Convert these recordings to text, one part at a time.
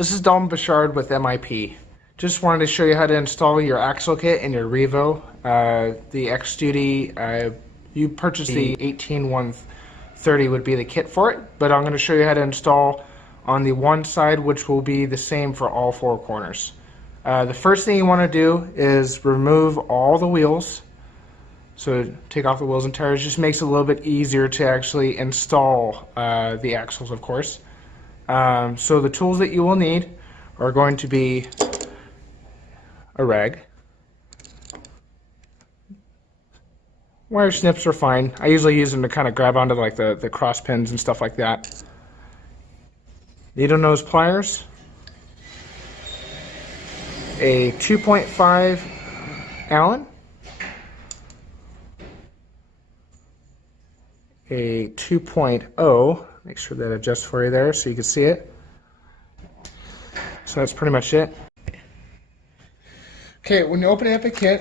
This is Dalton Bouchard with MIP. Just wanted to show you how to install your axle kit in your Revo. The X-Duty, you purchased the 18130 would be the kit for it, but I'm going to show you how to install on the one side, which will be the same for all four corners. The first thing you want to do is remove all the wheels. So take off the wheels and tires. Just makes it a little bit easier to actually install the axles, of course. So the tools that you will need are going to be a rag. Wire snips are fine. I usually use them to kind of grab onto like the cross pins and stuff like that. Needle nose pliers. A 2.5 Allen. A 2.0, make sure that adjusts for you there so you can see it. So that's pretty much it. Okay, when you open up a kit,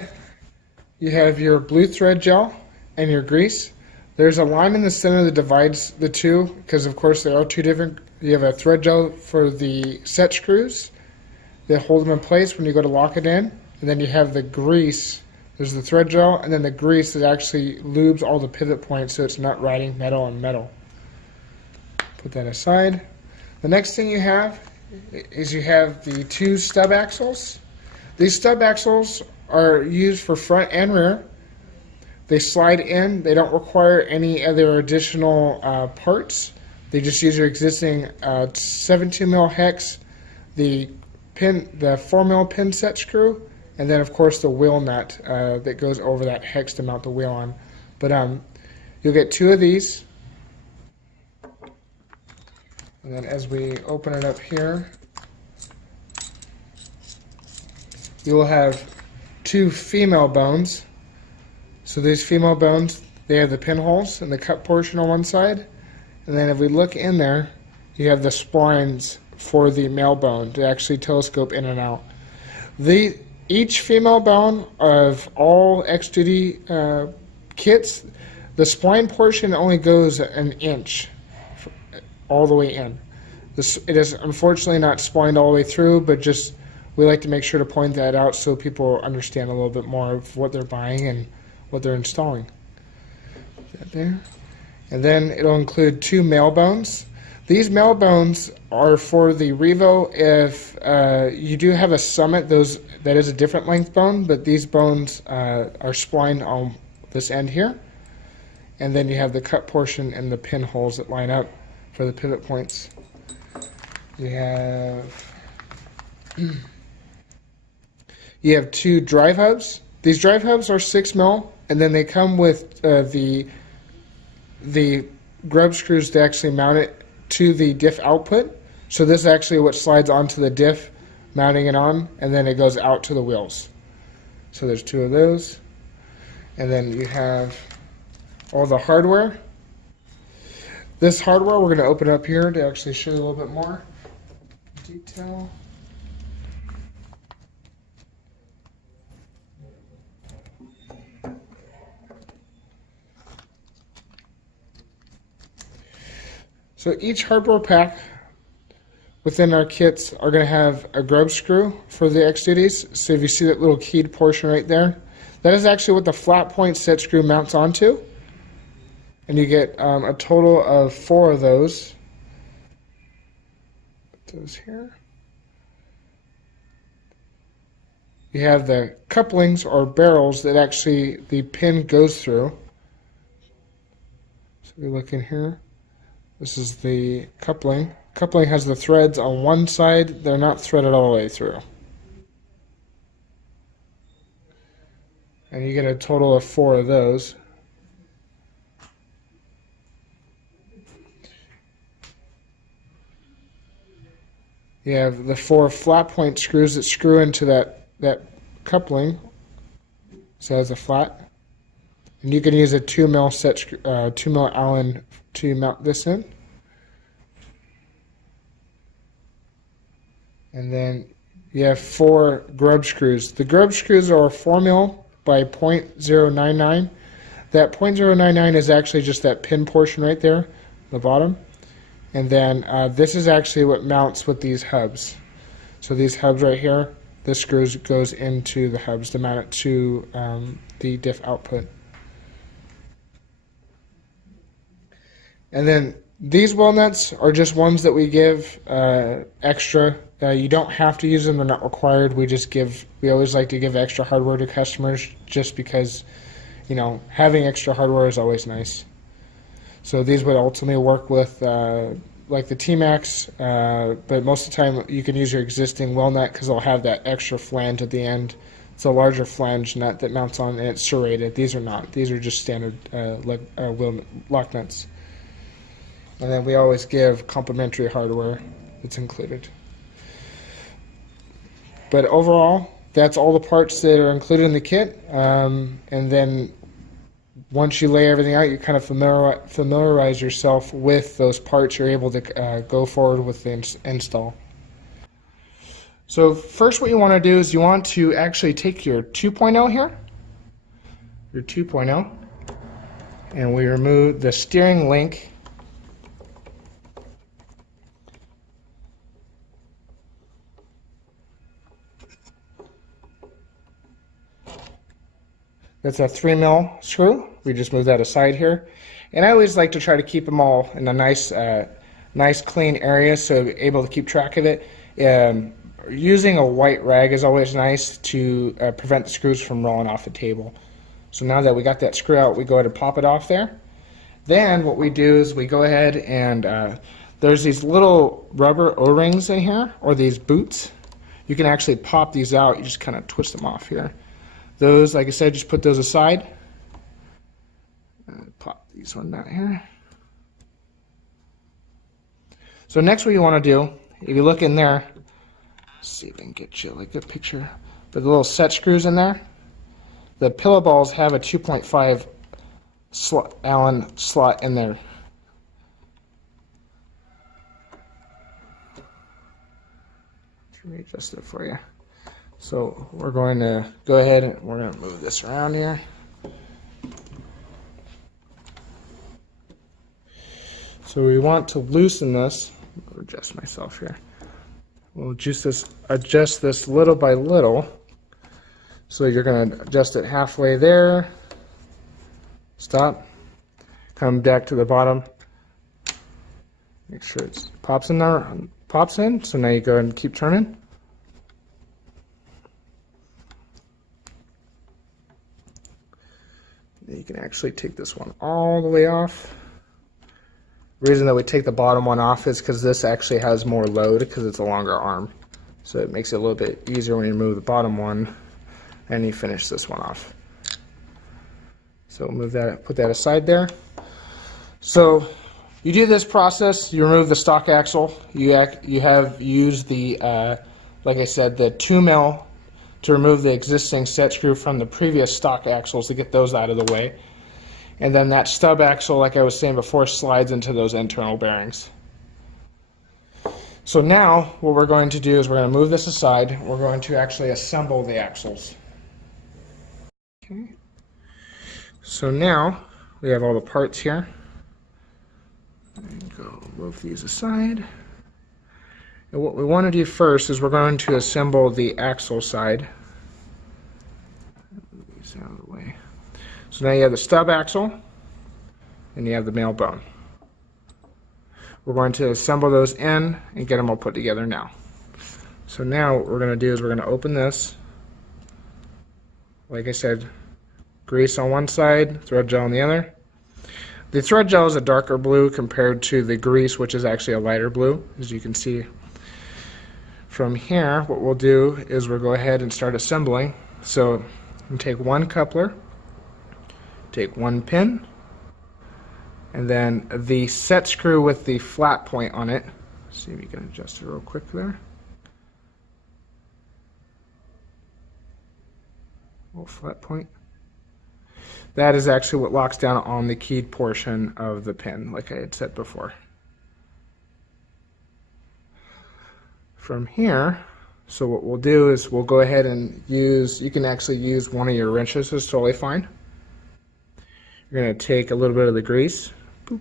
you have your blue thread gel and your grease. There's a line in the center that divides the two because of course there are two different. You have a thread gel for the set screws that hold them in place when you go to lock it in, and then you have the grease. There's the thread gel and then the grease that actually lubes all the pivot points so it's not riding metal on metal. Put that aside. The next thing you have is you have the two stub axles. These stub axles are used for front and rear. They slide in. They don't require any other additional parts. They just use your existing 17mm hex, the 4mm pin set screw, and then of course the wheel nut that goes over that hex to mount the wheel on. But you'll get two of these. And then as we open it up here, you will have two female bones. So these female bones, they have the pinholes and the cut portion on one side. And then if we look in there, you have the splines for the male bone to actually telescope in and out. Each female bone of all X-Duty kits, the spline portion only goes an inch all the way in. It is unfortunately not splined all the way through, but just we like to make sure to point that out so people understand a little bit more of what they're buying and what they're installing. Put that there. And then it'll include two male bones. These male bones are for the Revo if you do have a Summit, that is a different length bone, but these bones are splined on this end here. And then you have the cut portion and the pinholes that line up for the pivot points. You have two drive hubs. These drive hubs are 6mm, and then they come with the grub screws to actually mount it to the diff output. So this is actually what slides onto the diff, mounting it on, and then it goes out to the wheels. So there's two of those. And then you have all the hardware. This hardware we're going to open up here to actually show you a little bit more detail. So each hardware pack within our kits are going to have a grub screw for the X-Duties. So if you see that little keyed portion right there, that is actually what the flat point set screw mounts onto. And you get a total of 4 of those. Put those here. You have the couplings or barrels that actually the pin goes through. So we look in here. This is the coupling. Coupling has the threads on one side. They're not threaded all the way through. And you get a total of 4 of those. You have the 4 flat point screws that screw into that coupling. So it has a flat. And you can use a 2mm 2mm Allen to mount this in. And then you have 4 grub screws. The grub screws are 4mm by 0.099. That 0.099 is actually just that pin portion right there, the bottom. And then this is actually what mounts with these hubs. So these hubs right here, this screw goes into the hubs to mount it to the diff output. And then these weld nuts are just ones that we give extra. You don't have to use them; they're not required. We always like to give extra hardware to customers, just because, you know, having extra hardware is always nice. So these would ultimately work with like the T-MAXX, but most of the time you can use your existing weld nut because they'll have that extra flange at the end. It's a larger flange nut that mounts on, and it's serrated. These are not. These are just standard wheel lock nuts. And then we always give complimentary hardware that's included. But overall, that's all the parts that are included in the kit. And then once you lay everything out, you kind of familiarize yourself with those parts. You're able to go forward with the install. So first what you want to do is you want to actually take your 2.0 here, your 2.0, and we remove the steering link. That's a 3mm screw. We just move that aside here. And I always like to try to keep them all in a nice clean area, so you're able to keep track of it. Using a white rag is always nice to prevent the screws from rolling off the table. So now that we got that screw out, we go ahead and pop it off there. Then what we do is we go ahead and there's these little rubber O-rings in here, or these boots. You can actually pop these out. You just kind of twist them off here. Those, like I said, just put those aside. Pop these one down here. So next what you want to do, if you look in there, let's see if I can get you like a picture, but the little set screws in there, the pillow balls have a 2.5 Allen slot in there. Let me adjust it for you. So we're going to go ahead and we're going to move this around here. So we want to loosen this. I'll adjust myself here. We'll adjust this little by little. So you're going to adjust it halfway there. Stop. Come back to the bottom. Make sure it pops in there. Pops in. So now you go ahead and keep turning. You can actually take this one all the way off. The reason that we take the bottom one off is because this actually has more load because it's a longer arm. So it makes it a little bit easier when you remove the bottom one and you finish this one off. So move that, put that aside there. So you do this process, you remove the stock axle. You have used the, like I said, the 2mm to remove the existing set screw from the previous stock axles to get those out of the way. And then that stub axle, like I was saying before, slides into those internal bearings. So now what we're going to do is we're going to move this aside. We're going to actually assemble the axles. Okay. So now we have all the parts here. And go move these aside. And what we want to do first is we're going to assemble the axle side. Move these out of the way. So now you have the stub axle and you have the male bone. We're going to assemble those in and get them all put together now. So now what we're going to do is we're going to open this. Like I said, grease on one side, thread gel on the other. The thread gel is a darker blue compared to the grease, which is actually a lighter blue, as you can see. From here, what we'll do is we'll go ahead and start assembling. So you take one coupler, take one pin, and then the set screw with the flat point on it. See if you can adjust it real quick there. Little flat point. That is actually what locks down on the keyed portion of the pin, like I had said before. From here, so what we'll do is we'll go ahead and use, you can actually use one of your wrenches, it's totally fine. You're going to take a little bit of the grease, boop,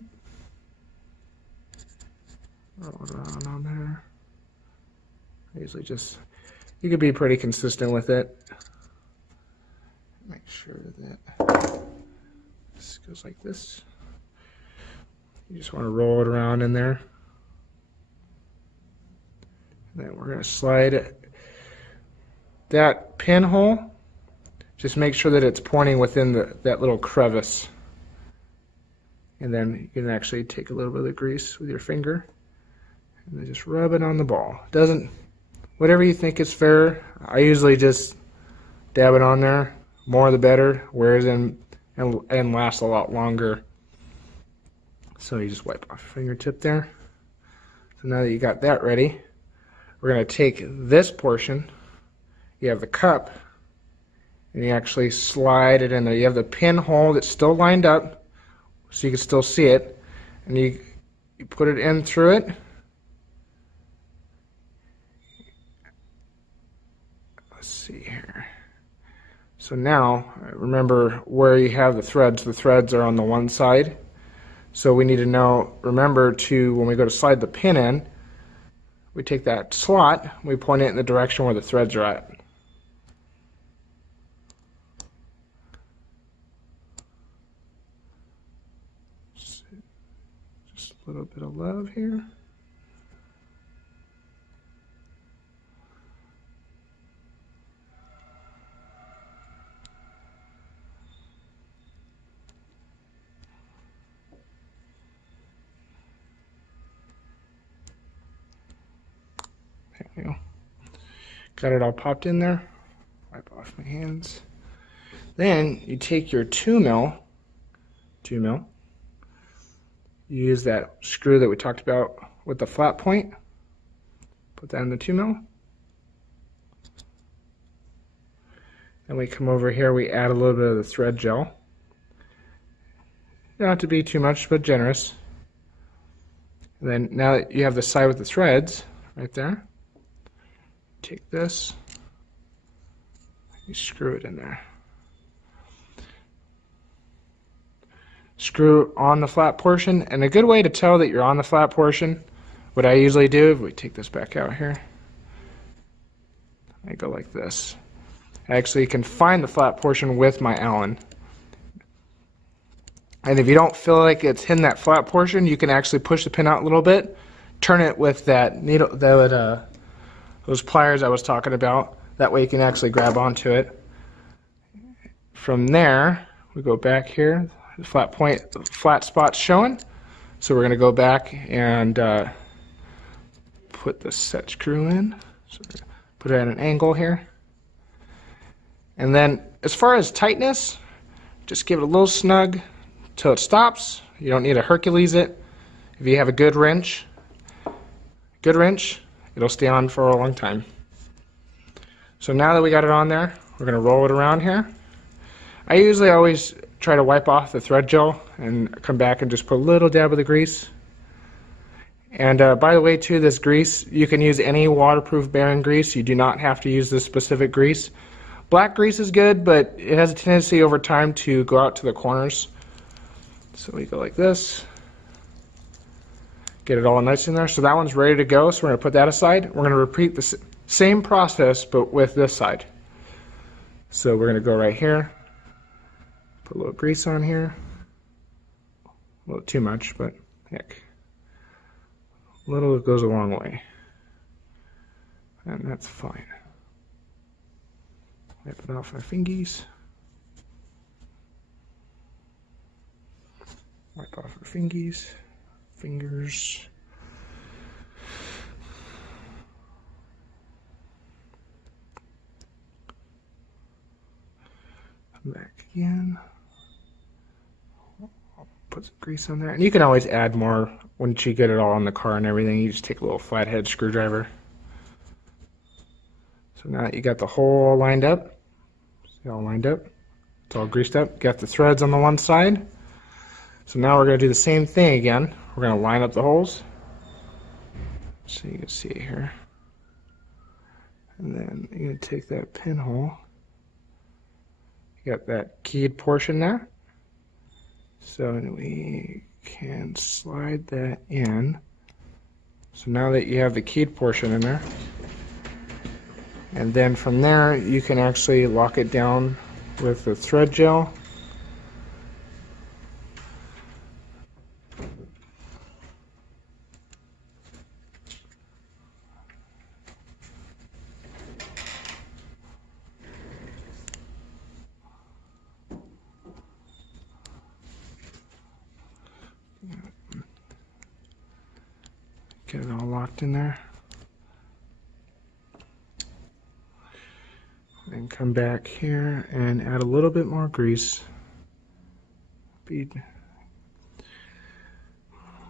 roll it around on there, Usually just, you could be pretty consistent with it. Make sure that this goes like this. You just want to roll it around in there. And then we're going to slide it. That pinhole, just make sure that it's pointing within that little crevice. And then you can actually take a little bit of the grease with your finger and then just rub it on the ball. Whatever you think is fair. I usually just dab it on there. More the better, wears in and lasts a lot longer. So you just wipe off your fingertip there. So now that you got that ready, we're going to take this portion. You have the cup, and you actually slide it in there. You have the pinhole that's still lined up, so you can still see it, and you put it in through it. Let's see here. So now, remember where you have the threads. The threads are on the one side. So we need to know, remember to, when we go to slide the pin in, we take that slot, we point it in the direction where the threads are at. Just a little bit of love here. There we go. Got it all popped in there. Wipe off my hands. Then you take your 2mm, you use that screw that we talked about with the flat point, put that in the 2mm. Then we come over here, we add a little bit of the thread gel. You don't have to be too much, but generous. And then now that you have the side with the threads right there, take this, you screw it in there. Screw on the flat portion, and a good way to tell that you're on the flat portion, what I usually do, if we take this back out here, I go like this. I actually can find the flat portion with my Allen. And if you don't feel like it's hitting that flat portion, you can actually push the pin out a little bit, turn it with that needle, those pliers I was talking about. That way you can actually grab onto it. From there, we go back here. The flat spot's showing. So we're going to go back and put the set screw in. So put it at an angle here. And then as far as tightness, just give it a little snug till it stops. You don't need to Hercules it. If you have a good wrench, it'll stay on for a long time. So now that we got it on there, we're going to roll it around here. I usually always try to wipe off the thread gel and come back and just put a little dab of the grease. And by the way too, this grease, you can use any waterproof bearing grease. You do not have to use this specific grease. Black grease is good, but it has a tendency over time to go out to the corners. So we go like this. Get it all nice in there. So that one's ready to go, so we're going to put that aside. We're going to repeat the same process, but with this side. So we're going to go right here. Put a little grease on here. A little too much, but heck. A little goes a long way. And that's fine. Wipe it off our fingies. Wipe off our fingies. Fingers. Come back again. Put some grease on there, and you can always add more once you get it all on the car and everything. You just take a little flathead screwdriver. So now that you got the hole lined up, see all lined up, it's all greased up. Got the threads on the one side. So now we're going to do the same thing again. We're going to line up the holes, so you can see it here, and then you're going to take that pinhole. You got that keyed portion there. So we can slide that in. So now that you have the keyed portion in there, And then from there you can actually lock it down with the thread gel. Get it all locked in there. And come back here and add a little bit more grease. Be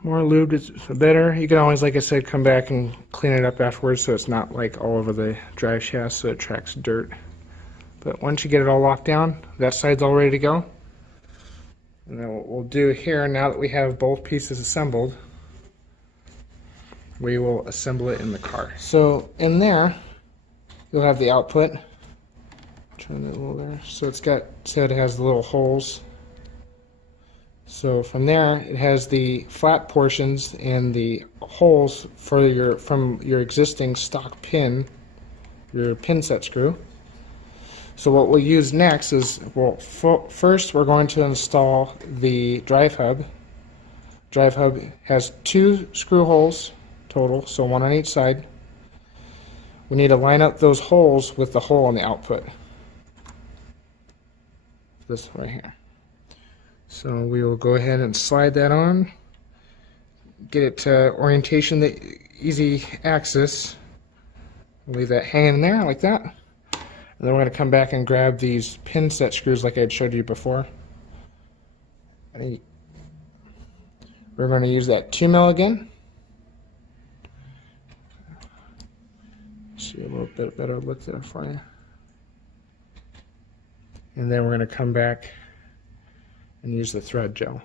more lubed is better. You can always, like I said, come back and clean it up afterwards so it's not like all over the drive shaft so it tracks dirt. But once you get it all locked down, that side's all ready to go. And then what we'll do here, now that we have both pieces assembled, we will assemble it in the car. So in there, you'll have the output. Turn it a little there. So it's got, so it has the little holes. So from there, it has the flat portions and the holes for your, from your existing stock pin, your pin set screw. So what we'll use next is, well, first we're going to install the drive hub. Drive hub has 2 screw holes total, so 1 on each side. We need to line up those holes with the hole in the output. This right here. So we will go ahead and slide that on, get it to orientation, the easy axis. Leave that hanging there like that. And then we're going to come back and grab these pin set screws like I had showed you before. We're going to use that 2mm again. See a little bit better look there for you. And then we're going to come back and use the thread gel.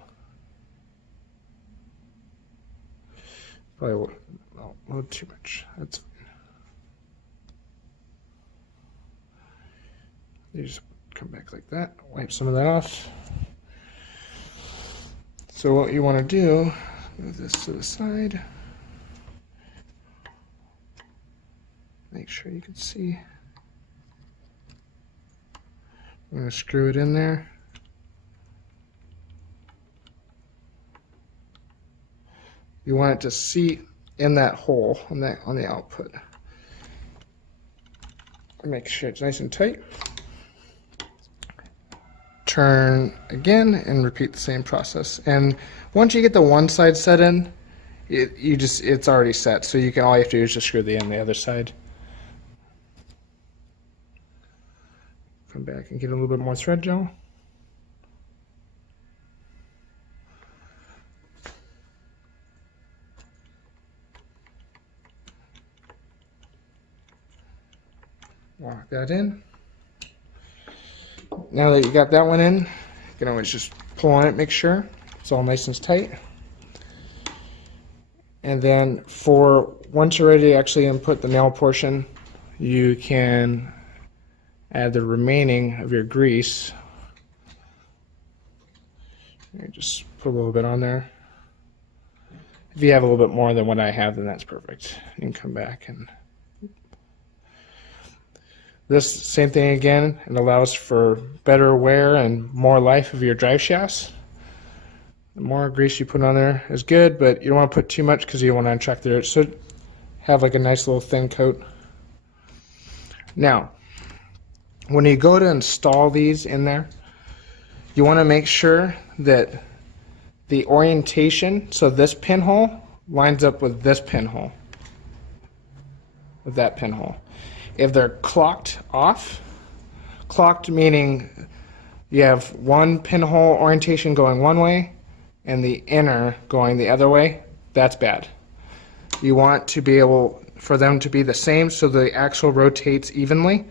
Probably a little too much. That's fine. You just come back like that, wipe some of that off. So what you want to do, move this to the side. Make sure you can see. I'm going to screw it in there. You want it to seat in that hole on the output. Make sure it's nice and tight. Turn again and repeat the same process. And once you get the one side set in, it's already set. So all you have to do is just screw the end the other side. Come back and get a little bit more thread gel. Lock that in. Now that you got that one in, you can always just pull on it, make sure it's all nice and tight. And then once you're ready to actually input the nail portion, you can add the remaining of your grease. Just put a little bit on there. If you have a little bit more than what I have, then that's perfect. You can come back and this same thing again. It allows for better wear and more life of your drive shafts. The more grease you put on there is good, but you don't want to put too much because you want to untrack the dirt. So have like a nice little thin coat. Now, when you go to install these in there, you want to make sure that the orientation, so this pinhole lines up with this pinhole, with that pinhole. If they're clocked off, clocked meaning you have one pinhole orientation going one way and the inner going the other way, that's bad. You want to be able for them to be the same so the axle rotates evenly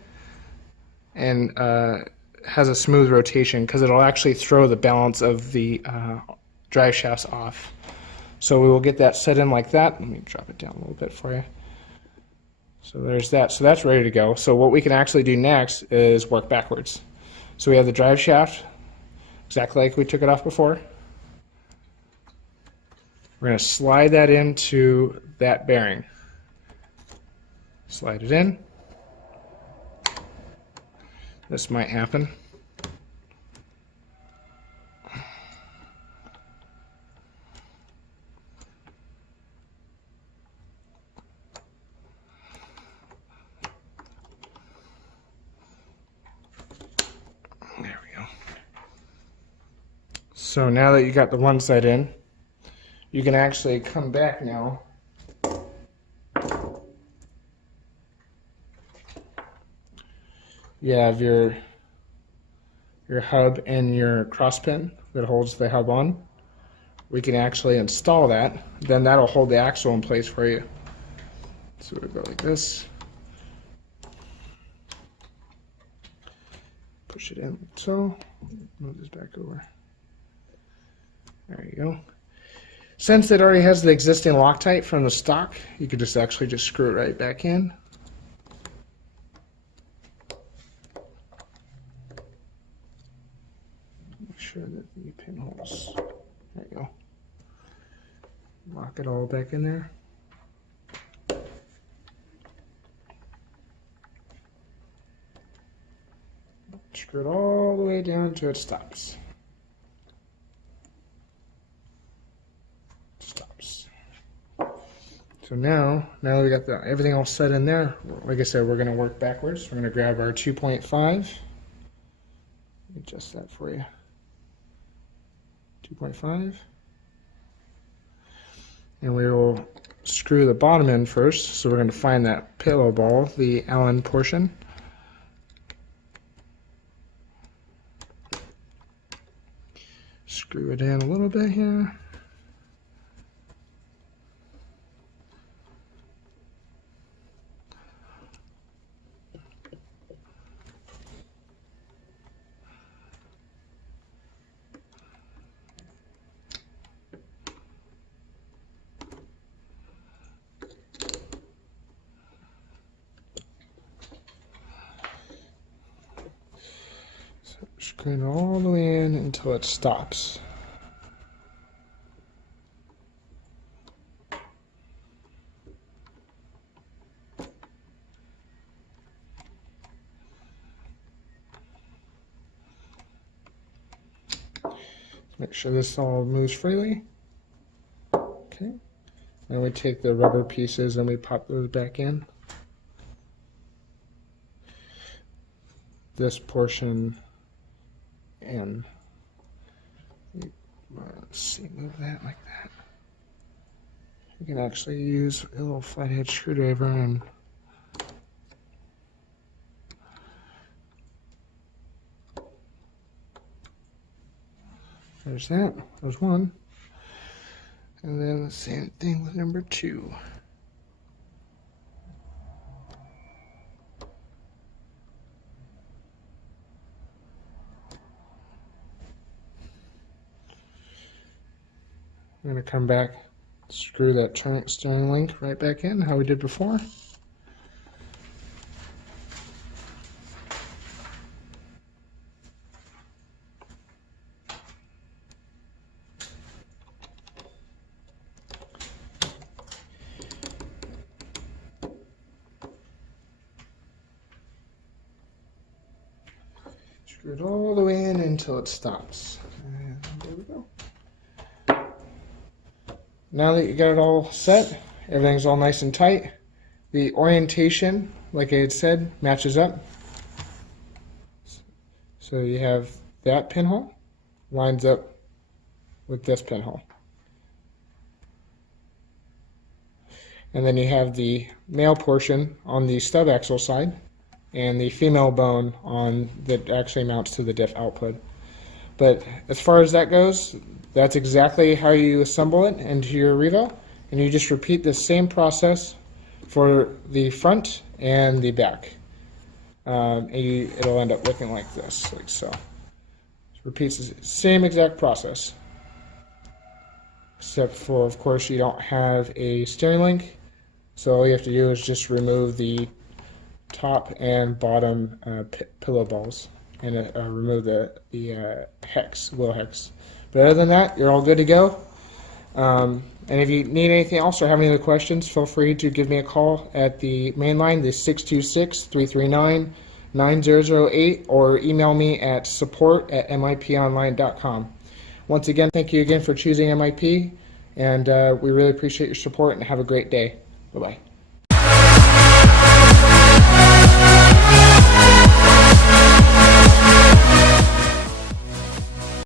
and has a smooth rotation, because it'll actually throw the balance of the drive shafts off. So we will get that set in like that. Let me drop it down a little bit for you. So there's that. So that's ready to go. So what we can actually do next is work backwards. So we have the drive shaft, exactly like we took it off before. We're going to slide that into that bearing. Slide it in. this might happen. There we go. So now that you got the one side in, you can actually come back now. You have your hub and your cross pin that holds the hub on. We can actually install that. Then that'll hold the axle in place for you. So we'll go like this. Push it in. So move this back over. There you go. Since it already has the existing Loctite from the stock, you could just actually just screw it right back in. Make sure that the pinholes, there you go. Lock it all back in there. Screw it all the way down until it stops. So now that we got everything all set in there, like I said, we're going to work backwards. We're going to grab our 2.5. Adjust that for you. 2.5. And we will screw the bottom in first. So we're going to find that pillow ball, the Allen portion. Screw it in a little bit here. Screw it all the way in until it stops. Make sure this all moves freely. Okay. Then we take the rubber pieces and we pop those back in. This portion in. Let's see, move that like that. You can actually use a little flathead screwdriver and there's that. There's one. And then the same thing with number 2. I'm going to come back, screw that steering link right back in, how we did before. Screw it all the way in until it stops. And there we go. Now that you got it all set, everything's all nice and tight. The orientation, like I had said, matches up. So you have that pinhole lines up with this pinhole. And then you have the male portion on the stub axle side and the female bone on that actually mounts to the diff output. But as far as that goes, that's exactly how you assemble it into your Revo, and you just repeat the same process for the front and the back. It'll end up looking like this, like so. It repeats the same exact process, except for, of course, you don't have a steering link, so all you have to do is just remove the top and bottom pillow balls and remove the hex, wheel hex. But other than that, you're all good to go. And if you need anything else or have any other questions, feel free to give me a call at the main line, the 626-339-9999. 9008 or email me at support@miponline.com. Once again, thank you again for choosing MIP, and we really appreciate your support, and have a great day. Bye-bye.